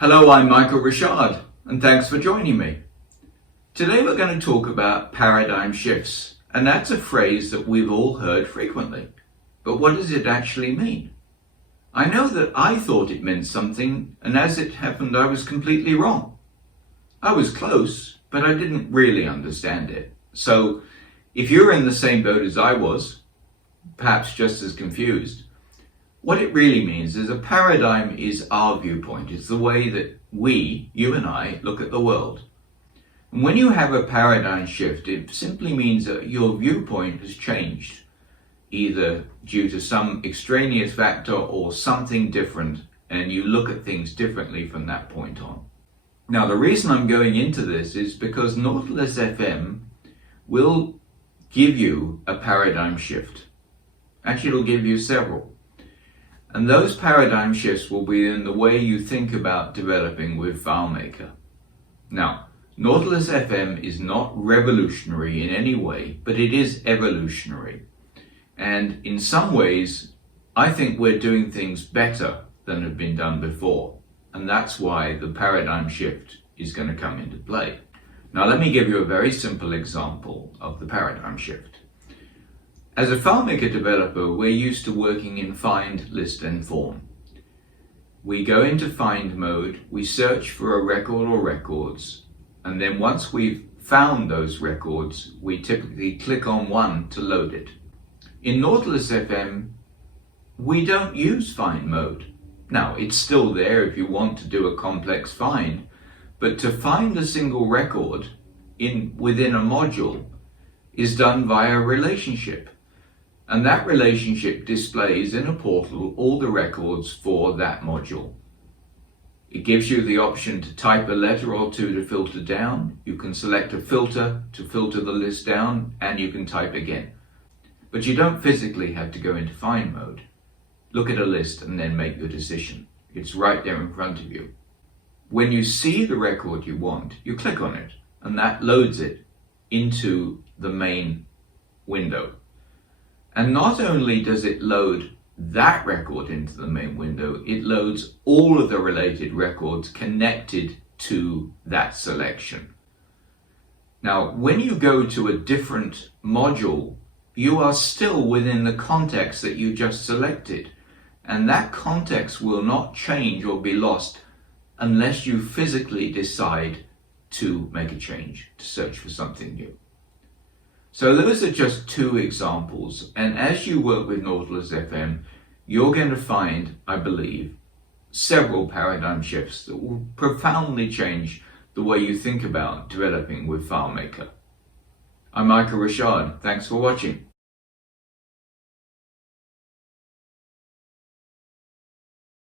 Hello, I'm Michael Richard, and thanks for joining me. Today we're going to talk about paradigm shifts, and that's a phrase that we've all heard frequently. But what does it actually mean? I know that I thought it meant something, and as it happened, I was completely wrong. I was close, but I didn't really understand it. So, if you're in the same boat as I was, perhaps just as confused, what it really means is a paradigm is our viewpoint. It's the way that we, you and I, look at the world. And when you have a paradigm shift, it simply means that your viewpoint has changed, either due to some extraneous factor or something different, and you look at things differently from that point on. Now, the reason I'm going into this is because NautilusFM will give you a paradigm shift. Actually, it'll give you several. And those paradigm shifts will be in the way you think about developing with FileMaker. Now, NautilusFM is not revolutionary in any way, but it is evolutionary. And in some ways, I think we're doing things better than have been done before. And that's why the paradigm shift is going to come into play. Now, let me give you a very simple example of the paradigm shift. As a FileMaker developer, we're used to working in find, list, and form. We go into find mode, we search for a record or records, and then once we've found those records, we typically click on one to load it. In NautilusFM, we don't use find mode. Now, it's still there if you want to do a complex find, but to find a single record within a module is done via relationship. And that relationship displays in a portal all the records for that module. It gives you the option to type a letter or two to filter down. You can select a filter to filter the list down, and you can type again. But you don't physically have to go into find mode. Look at a list and then make your decision. It's right there in front of you. When you see the record you want, you click on it, and that loads it into the main window. And not only does it load that record into the main window, it loads all of the related records connected to that selection. Now, when you go to a different module, you are still within the context that you just selected. And that context will not change or be lost unless you physically decide to make a change, to search for something new. So those are just two examples, and as you work with NautilusFM, you're going to find, I believe, several paradigm shifts that will profoundly change the way you think about developing with FileMaker. I'm Michael Richard. Thanks for watching.